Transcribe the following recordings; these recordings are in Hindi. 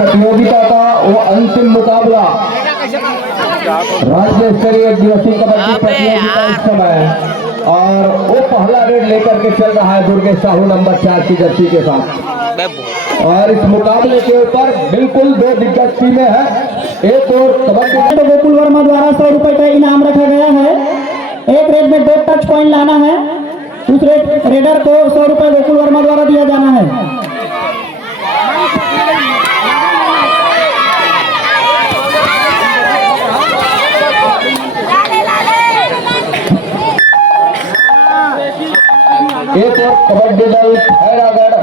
प्रतियोगिता का वो अंतिम मुकाबला राज्य स्तरीय दिवसीय कबड्डी प्रतियोगिता इस समय, और वो पहला रेड लेकर के चल रहा है दुर्गेश साहू नंबर 4 की जर्सी के साथ। और इस मुकाबले के ऊपर बिल्कुल दो दिग्गज टीमें हैं। एक और कबड्डी तो गोकुल वर्मा द्वारा 100 रुपए का इनाम रखा गया है। एक रेड में 2 टच पॉइंट लाना है, दूसरे रेडर को 100 रुपए गोकुल वर्मा द्वारा दिया जाना है। एक और कबड्डी दल खैरागढ़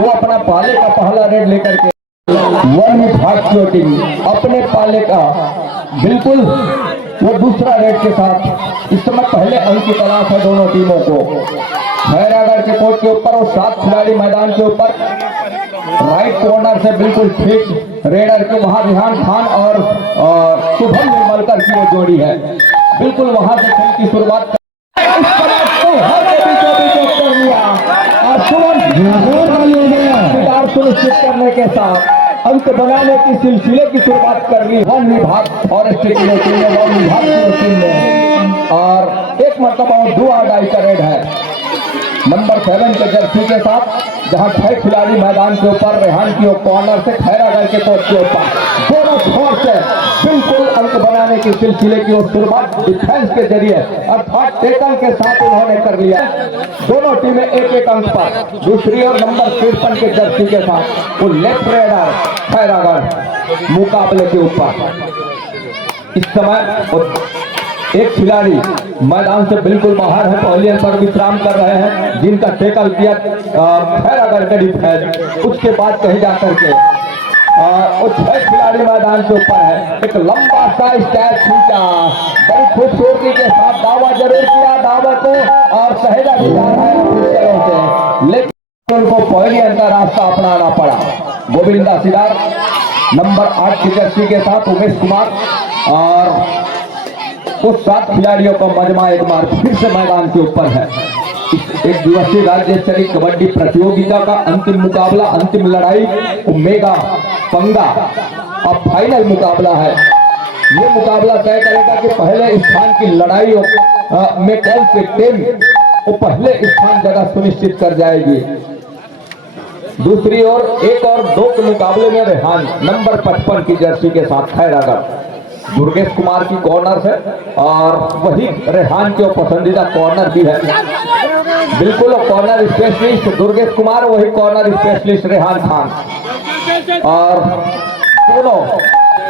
वो अपना पाले का पहला रेड लेकर के वन विभाग की टीम अपने पाले का बिल्कुल वो दूसरा रेड के साथ इस समय पहले अंक की तलाश है दोनों टीमों को। खैरागढ़ के कोर्ट के ऊपर और 7 खिलाड़ी मैदान के ऊपर राइट कॉर्नर से बिल्कुल ठीक रेडर के वहां रिहान खान और शुभम निर्मलकर की वो जोड़ी है। बिल्कुल वहां से खेल की शुरुआत सुनिश्चित करने के साथ अंक बनाने की सिलसिले की शुरुआत कर रही वन विभाग फॉरेस्ट की टीम ने, वन विभाग की टीम ने। और एक मरतबा डू और डाई का रेड है नंबर 7 के जर्सी के साथ, जहां 6 खिलाड़ी मैदान के ऊपर रेहान की कॉर्नर से खैरागढ़ के कोर्ट के ऊपर दोनों छोर से बिल्कुल अंक बनाने की सिलसिले की शुरुआत डिफेंस के जरिए अर्थात टेकल के साथ उन्होंने कर लिया। दोनों टीमें एक एक अंक पर। दूसरी और नंबर 53 के जर्सी के साथ वो लेफ्ट रेडर खैरागढ़ मुकाबले के ऊपर। इस समय एक खिलाड़ी मैदान से बिल्कुल बाहर है, पहले पर विश्राम कर रहे हैं, जिनका टेकल किया खैरागढ़ के डिफेंस। उसके बाद कहीं जाकर के और 6 खिलाड़ी मैदान के ऊपर है। एक लंबा सा स्टैच खींचा, बड़ी खूबसूरती के साथ दावा जरूर किया दावा को, और सहेजा भी जा रहा है, लेकिन उनको पहले अंतर रास्ता अपनाना पड़ा। गोविंदा सिदार नंबर 8 की जर्सी के साथ उमेश कुमार और उस 7 खिलाड़ियों का मजमा एक बार फिर से मैदान के ऊपर है। एक दिवसीय राज्य स्तरीय कबड्डी प्रतियोगिता का अंतिम मुकाबला, अंतिम लड़ाई, मेगा पंगा अब फाइनल मुकाबला है। ये मुकाबला तय करेगा कि पहले स्थान की लड़ाई में कौन सी टीम वो पहले स्थान जगह सुनिश्चित कर जाएगी। दूसरी ओर एक और 2 के मुकाबले में रेहान नंबर 55 की जर्सी के साथ खैरागढ़ दुर्गेश कुमार की कॉर्नर से, और वही रेहान के पसंदीदा कॉर्नर भी है। बिल्कुल कॉर्नर स्पेशलिस्ट दुर्गेश कुमार, वही कॉर्नर स्पेशलिस्ट रेहान खान, और दोनों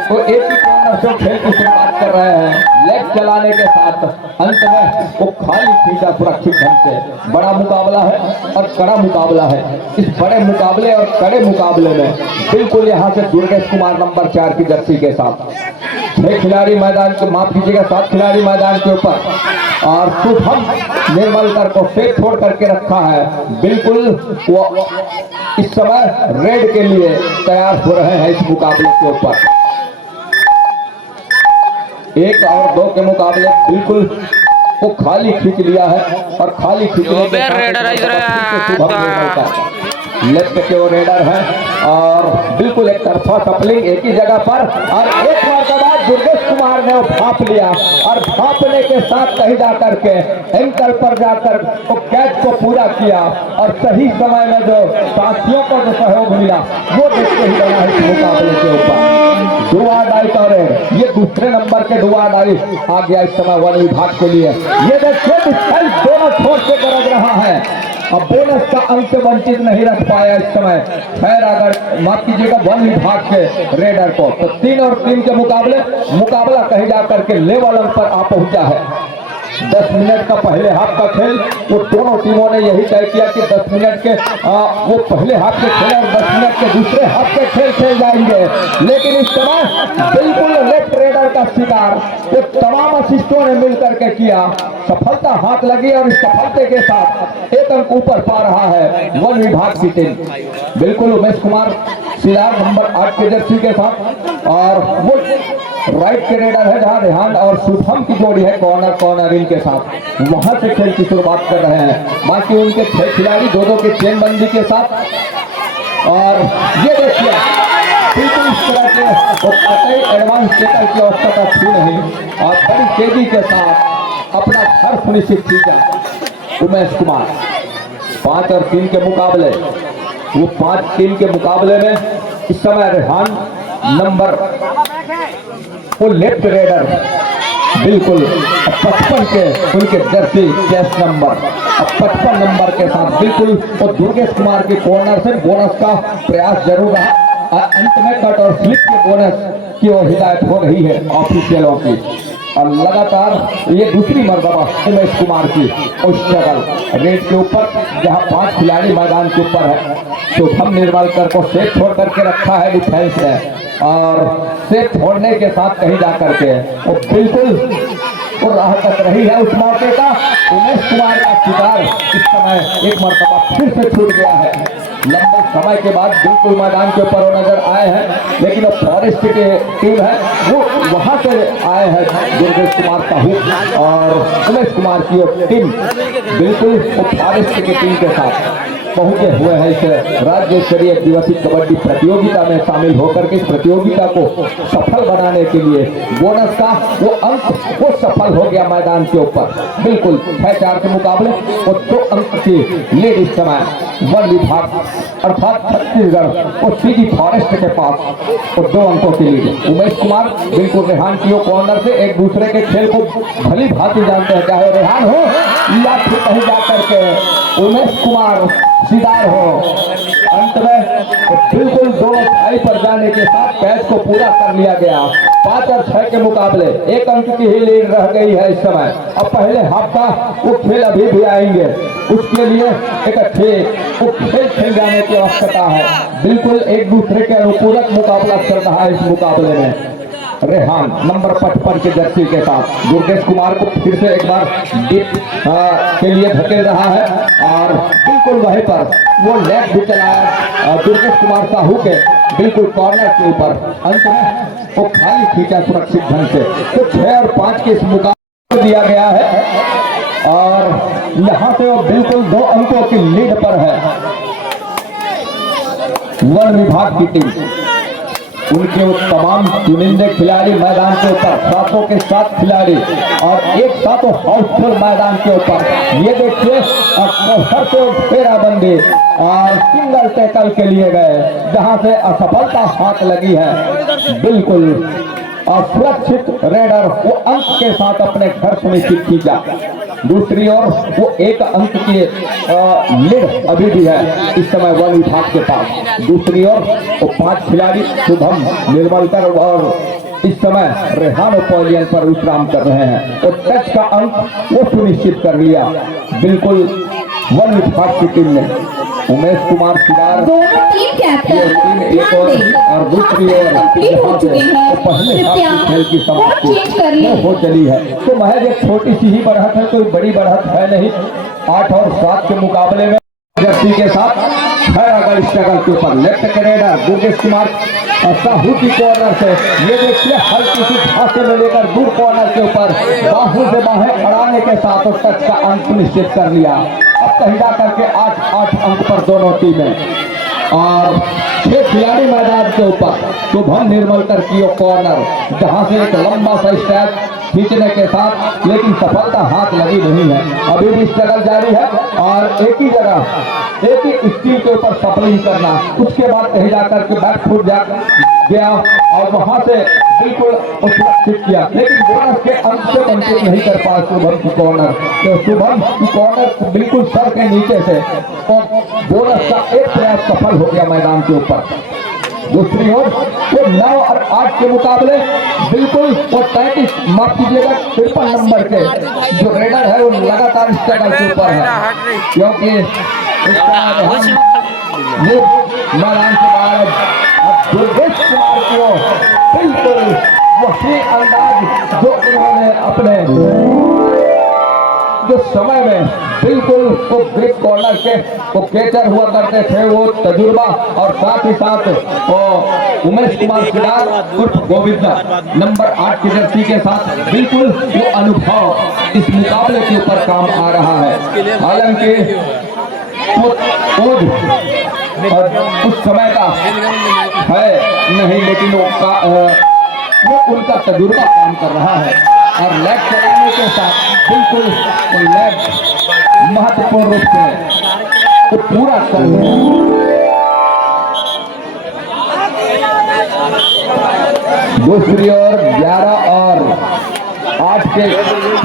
तो एक ही कॉर्नर से खेल की शुरुआत कर रहे हैं। लेग चलाने के साथ अंत में वो खाली खींचा सुरक्षित ढंग से। बड़ा मुकाबला है और कड़ा मुकाबला है। इस बड़े मुकाबले और कड़े मुकाबले में बिल्कुल यहाँ से दुर्गेश कुमार नंबर 4 की जर्सी के साथ 6 खिलाड़ी मैदान के, माफ कीजिएगा 7 खिलाड़ी मैदान के ऊपर, और शुभम निर्मलकर को फेंक छोड़ करके रखा है। बिल्कुल वो इस समय रेड के लिए तैयार हो रहे हैं इस मुकाबले के ऊपर। 1 और 2 के मुकाबले बिल्कुल वो खाली खींच लिया है, और खाली खींचने के लेफ्ट के वो रेडर है, और बिल्कुल एक तरफा कपलिंग एक ही जगह पर, और एक बार के बाद दुर्गेश कुमार ने वो भाप लिया, और भापने के साथ कहीं जाकर के एंकल पर जाकर वो कैच को पूरा किया, और सही समय में जो साथियों को जो सहयोग मिला वो देखते ही बना है इस मुकाबले के ऊपर। डुआ डाई का रेड, ये दूसरे नंबर के डुआ डाई आ गया इस समय वन विभाग के लिए। ये देखिए दोनों छोर से गरज रहा है, अब बोनस का अंक से वंचित नहीं रख पाया इस समय खैरागढ़, माफ कीजिएगा वन विभाग के रेडर को। तो 3 और 3 के मुकाबला कहीं जाकर के लेवल अंक पर आ पहुंचा है। 10 मिनट का पहले हाफ का खेल, वो दोनों टीमों ने यही तय किया कि 10 मिनट के वो पहले हाफ के खेल और 10 मिनट के दूसरे हाफ के खेल खेल जाएंगे। लेकिन इस समय बिल्कुल लेफ्ट रेडर का शिकार वो तमाम असिस्टों ने मिलकर के किया, सफलता हाथ लगी, और इस सफलते के साथ 1 अंक ऊपर पा रहा है वन विभाग की टीम। बिल्कुल उमेश कुमार सिलार नंबर 8 के जर्सी के साथ, और वो राइट के रेडर है जहां रेहान और शुभम की जोड़ी है कॉर्नरिंग के साथ, वहां से खेल की शुरुआत कर रहे हैं। बाकी उनके 6 खिलाड़ी 2-2 के चेन बंदी के साथ, और ये देखिए बिल्कुल हालांकि वो कतई एडवांस टेकल की आवश्यकता थी नहीं और बड़ी तेजी के साथ अपना घर सुनिश्चित किया उमेश कुमार। 5 और 3 के मुकाबले, वो 5-3 के मुकाबले में इस समय रेहान नंबर वो लेफ्ट रेडर बिल्कुल 55 के उनके जर्सी चेस्ट नंबर 55 नंबर के साथ बिल्कुल और दुर्गेश कुमार के कॉर्नर से बोनस का प्रयास जरूर रहा और अंत में कट और स्लिप के बोनस की ओर हिदायत हो रही है ऑफिशियलों की। और लगातार ये दूसरी मर्तबा उमेश कुमार की उस जगह रेड के ऊपर जहां 5 खिलाड़ी मैदान के ऊपर है तो हम निर्मलकर को सेफ छोड़ करके रखा है डिफेंस ने और सेफ छोड़ने के साथ कहीं जा करके वो बिल्कुल वो राह तक रही है उस मौके का। उमेश कुमार का शिकार इस समय एक मर्तबा फिर से छूट गया है। लंबे समय के बाद बिल्कुल मैदान के ऊपर वो नजर आए हैं लेकिन वो फॉरेस्ट की टीम है वो वहां से आए हैं दुर्गेश कुमार साहू और उमेश कुमार की टीम बिल्कुल वो फॉरेस्ट की टीम के साथ पहुंचे हुए हैं इस राज्य स्तरीय दिवसीय कबड्डी प्रतियोगिता में शामिल होकर के इस प्रतियोगिता को सफल बनाने के लिए बोनस का वो अंक वो सफल हो गया मैदान के ऊपर बिल्कुल 6-4 के मुकाबले वो 2 अंक की लीड इस समय वन विभाग अर्थात छत्तीसगढ़ और सीजी फॉरेस्ट के पास वो 2 अंकों की लीड। उमेश कुमार बिल्कुल रेहान की कॉर्नर से एक दूसरे के खेल को भली भांति जानते हैं, चाहे रेहान हो या फिर कहीं जाकर के उमेश कुमार सीधार हो। अंत में बिल्कुल दोनों भाई पर जाने के साथ कैच को पूरा कर लिया गया। 5 और 6 के मुकाबले 1 अंक की ही लीड रह गई है इस समय। अब पहले हाफ का वो खेल अभी भी आएंगे, उसके लिए एक अच्छे वो खेल खेल जाने की आवश्यकता है। बिल्कुल एक दूसरे के अनुपूरक मुकाबला चल रहा है इस मुकाबले में। रेहान नंबर 55 के जर्सी के साथ दुर्गेश कुमार को फिर से एक बार डीप के लिए धकेल रहा है और बिल्कुल वहीं पर वो लेग भी चलाया दुर्गेश कुमार साहू के बिल्कुल कॉर्नर के ऊपर। अंत में वो खाली खींचा सुरक्षित ढंग से। तो 6 और 5 के इस मुकाबले दिया गया है और यहाँ से वो बिल्कुल 2 अंकों की लीड पर है वन विभाग की टीम। उनके वो तमाम चुनिंदे खिलाड़ी मैदान के ऊपर 7 के 7 खिलाड़ी और एक साथ हाउसफुल मैदान के ऊपर। ये देखिए हर से फेराबंदी और सिंगल टैकल के लिए गए जहां से असफलता हाथ लगी है। बिल्कुल असुरक्षित रेडर वो अंक के साथ अपने घर सुनिश्चित किया। दूसरी ओर वो 1 अंक की लीड अभी भी है इस समय वन विभाग के पास। दूसरी ओर वो 5 खिलाड़ी शुभम निर्मलकर और इस समय रेहान ओपोलियन पर विश्राम कर रहे हैं। तो टच का अंक वो सुनिश्चित कर लिया बिल्कुल वन विभाग की टीम ने। उमेश कुमार सिदार एक और दूसरी ओर पहले खेल की समाप्ति हो चली है। तो महज एक छोटी सी ही बढ़त है, कोई बड़ी बढ़त है नहीं। 8 और 7 के मुकाबले में जर्सी के साथ 6 अगस्त के ऊपर लेफ्ट कैनेडर दुर्गेश कुमार साहू की कॉर्नर से ये देखिए हल्की सी घासे में लेकर दूर कॉर्नर के ऊपर बाहू से बाहें अड़ाने के साथ और टच का अंक निश्चित कर लिया। अब कहीं जा करके 8 अंक पर दोनों टीमें और 6 खिलाड़ी मैदान के ऊपर। शुभम निर्मलकर की कॉर्नर जहां से एक लंबा सा स्टैप खींचने के साथ लेकिन सफलता हाथ लगी नहीं है। अभी भी स्ट्रगल जारी है और एक ही जगह एक ही स्टील के ऊपर सफलिंग करना, उसके बाद कहीं जाकर के बैक फुट गया और वहां से बिल्कुल सुरक्षित किया लेकिन बोनस के अंक से वंचित नहीं कर पाया शुभम की कॉर्नर। तो शुभम की कॉर्नर बिल्कुल सर के नीचे से और बोनस का एक प्रयास सफल हो गया मैदान के ऊपर। दूसरी ओर वो 9 और 8 के मुकाबले बिल्कुल वो 33 माफ कीजिएगा 53 नंबर के जो रेडर है वो लगातार स्ट्रगल के ऊपर है क्योंकि मैदान के बाहर दुर्गेश कुमार को बिल्कुल वही अंदाज जो उन्होंने अपने जो समय में बिल्कुल वो ग्रिप कॉर्नर के वो कैचर हुआ करते थे वो तजुर्बा और साथ ही साथ वो उमेश कुमार सिदार उर्फ गोविंदा नंबर 8 की जर्सी के साथ बिल्कुल वो अनुभव इस मुकाबले के ऊपर काम आ रहा है। हालांकि और कुछ समय का है नहीं, लेकिन वो उनका तजुर्बा काम कर रहा है और लेग चलाने के साथ बिल्कुल लेग महत्वपूर्ण रूप से वो पूरा कर रहे हैं। दूसरी ओर 11 और 8 के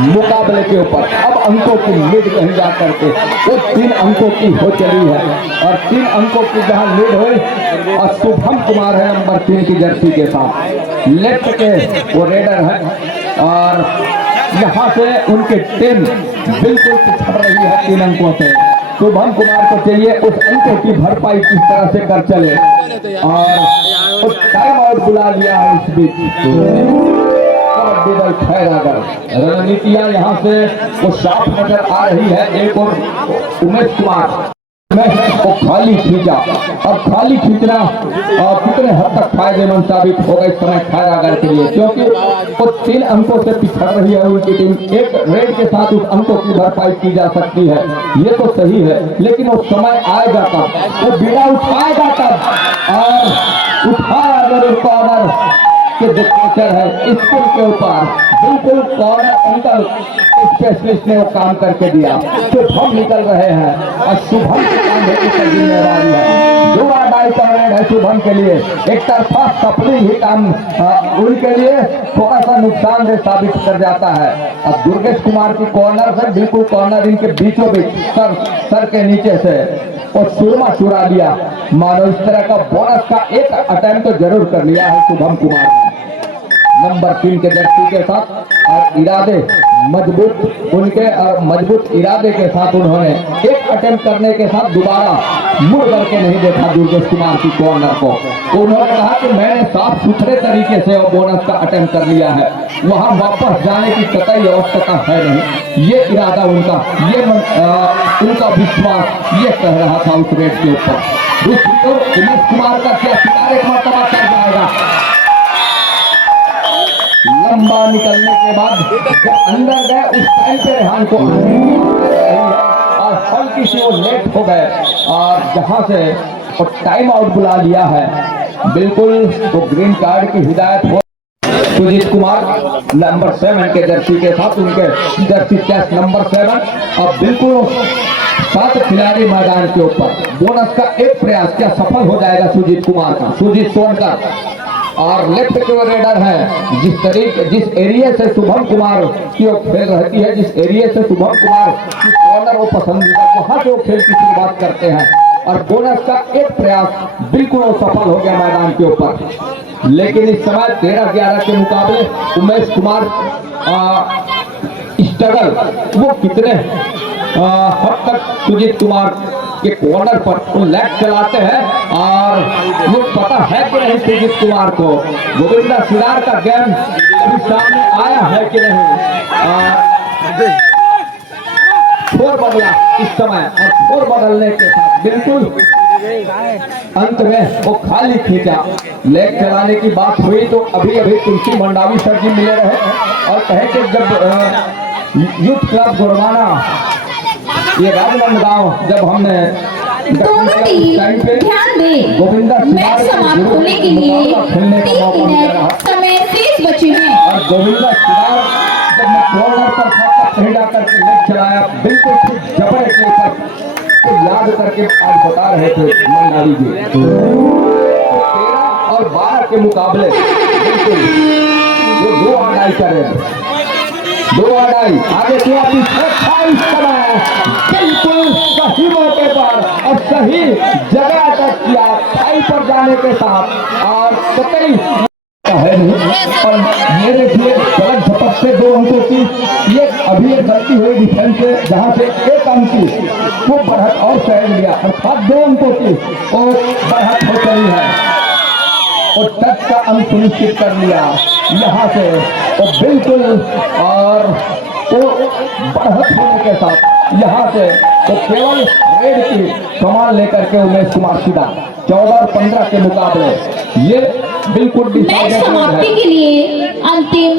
मुकाबले के ऊपर अब अंकों की लीड कहीं जा करके वो 3 अंकों की हो चली है और 3 अंकों की जहां लीड हुई और शुभम कुमार है नंबर 3 की जर्सी के साथ, लेफ्ट के वो रेडर है और यहां से उनके टीम बिल्कुल पिछड़ रही है 3 अंकों से। शुभम कुमार को चाहिए उस अंकों की भरपाई किस तरह से कर चले और टाइम आउट बुला लिया है इस बीच। कबड्डी दल खैरागढ़ रणनीतियां यहाँ से वो साफ नजर आ रही है। एक और उमेश कुमार को खाली खींचा और खाली खींचना कितने हद तक फायदेमंद साबित होगा इस समय खैरागढ़ के लिए, क्योंकि वो 3 अंकों से पिछड़ रही है उनकी टीम। एक रेड के साथ उस अंकों की भरपाई की जा सकती है, ये तो सही है, लेकिन वो समय आएगा तब, वो बीड़ा उठाएगा तब और उठाया जरूर कॉर्नर के जो टीचर है स्कूल के ऊपर बिल्कुल कॉर्नर अंकल स्पेशलिस्ट ने वो काम करके दिया। शुभम निकल रहे हैं और शुभम के काम है की जिम्मेदारी है। 2 आडाई का रेड है शुभम के लिए, एक तरफा सफली ही काम उनके लिए थोड़ा सा नुकसानदेह साबित कर जाता है। अब दुर्गेश कुमार की कॉर्नर से बिल्कुल कॉर्नर इनके बीचों बीच सर के नीचे से और सुरमा चुरा लिया। मानो इस तरह का बोनस का एक अटेम्प्ट तो जरूर कर लिया है शुभम कुमार ने नंबर 3 के जर्सी के साथ और इरादे मजबूत उनके और मजबूत इरादे के साथ उन्होंने एक अटेम्प्ट करने के साथ दोबारा मुड़ करके नहीं देखा दुर्गेश कुमार की कॉर्नर को। उन्होंने कहा कि मैंने साफ सुथरे तरीके से वो बोनस का अटेम्प्ट कर लिया है, वहां वापस जाने की कतई आवश्यकता है नहीं। ये इरादा उनका, ये उनका विश्वास ये कह रहा था उस रेड के ऊपर। दूसरी ओर उमेश कुमार का क्या शिकार एक मरतबा कर जाएगा। लंबा निकलने के बाद जब अंदर गए उस टाइम पे रेहान को और हल्की सी वो लेट हो गए और जहां से वो टाइम आउट बुला लिया है। बिल्कुल तो ग्रीन कार्ड की हिदायत हो सुजीत कुमार नंबर 7 के जर्सी के साथ, उनके जर्सी चेस्ट नंबर 7 और बिल्कुल 7 खिलाड़ी मैदान के ऊपर। बोनस का एक प्रयास क्या सफल हो जाएगा सुजीत कुमार का, सुजीत सोनकर और लेफ्ट के रेडर है जिस एरिया से शुभम कुमार की वो खेल रहती है, जिस एरिया से शुभम कुमार की कॉर्नर वो पसंदीदा, वहां से वो खेल की शुरुआत करते हैं और बोनस का एक प्रयास बिल्कुल वो सफल हो गया मैदान के ऊपर। लेकिन इस समय 13-11 के मुकाबले उमेश कुमार स्ट्रगल वो कितने हद तक सुजीत कुमार के कॉर्नर पर वो लेग चलाते हैं और वो पता है कि नहीं सुजीत कुमार को गोविंदा सिरार का गेम अभी सामने आया है कि नहीं। फोर बदला इस समय और फोर बदलने के साथ बिल्कुल अंत में वो खाली खींचा। लेग चलाने की बात हुई तो अभी तुलसी मंडावी सर जी मिले रहे और कहे कि जब यूथ क्लब गुरवाना ये राजनांदगांव जब हमने दोनों टीम ध्यान दें, मैच समाप्त होने के लिए 3 मिनट समय शेष बचे हैं। और गोविंदा सिरार जब मैं कॉर्नर पर था कहीं जाकर के लेग चलाया बिल्कुल ठीक जबड़े के ऊपर, तो याद करके आज बता रहे थे मंडावी जी। 13 और 12 के मुकाबले बिल्कुल वो 2 आड़ाई करे, 2 आड़ाई आगे से पीछे इस समय बिल्कुल सही मौके पर और सही जगह तक किया टाई पर जाने के साथ और कतई है नहीं। और ये देखिए गलत झपट से 2 अंकों की ये अभी एक गलती हुई डिफेंस से, जहां से 1 अंक की वो बढ़त और सह लिया अर्थात 2 अंकों की और बढ़त हो चली है और टच का अंक सुनिश्चित कर लिया यहाँ से और बिल्कुल और वो बढ़त होने के साथ यहाँ से तो केवल रेड की कमान लेकर के उमेश कुमार सीधा 14 और 15 के मुकाबले ये बिल्कुल मैच समाप्ति के लिए अंतिम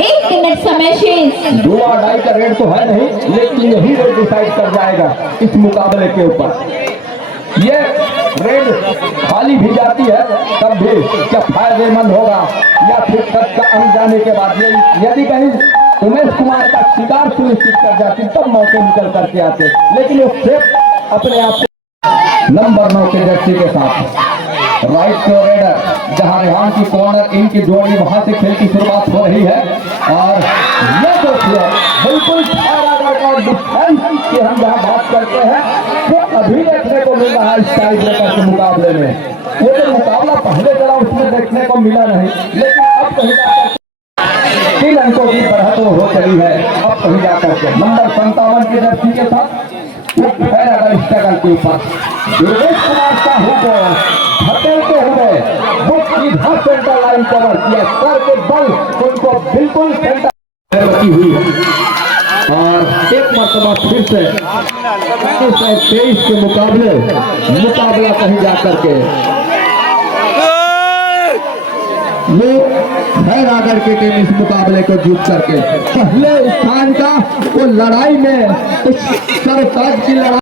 1 मिनट समय शेष। 2 आड़ाई का रेड तो है नहीं, लेकिन यही रेड डिसाइड कर जाएगा इस मुकाबले के ऊपर। ये रेड खाली भी जाती है तब भी क्या फायदेमंद होगा या फिर तक का अंग जाने के बाद यदि कहीं उमेश कुमार का शिकार सुनिश्चित कर जाती तब मौके निकल करके आते, लेकिन वो सेफ अपने आप नंबर 9 के जर्सी के साथ राइट को रेडर जहां रेहान की कॉर्नर इनकी जोड़ी वहां से खेल की शुरुआत हो रही है और ये जो बिल्कुल डिफेंस की हम जहां बात करते हैं वो अभी देखने को मिल रहा है इस टाई ब्रेकर के मुकाबले में। वो जो मुकाबला पहले चला उसमें देखने को मिला नहीं, लेकिन अब कहीं जाकर 3 अंकों की बढ़त हो चली है। अब कहीं जाकर के नंबर 57 की जर्सी के साथ स्ट्रगल के ऊपर दुर्गेश कुमार साहू को धकेलते हुए वो सीधा सेंटर लाइन कवर किया, सर के बल उनको बिल्कुल सेंटर रखी हुई और एक मरतबा फिर से 23 के मुकाबला कहीं जाकर के खैर आकर के टीम इस मुकाबले को जीत करके पहले स्थान का वो लड़ाई में उस सरताज की लड़ाई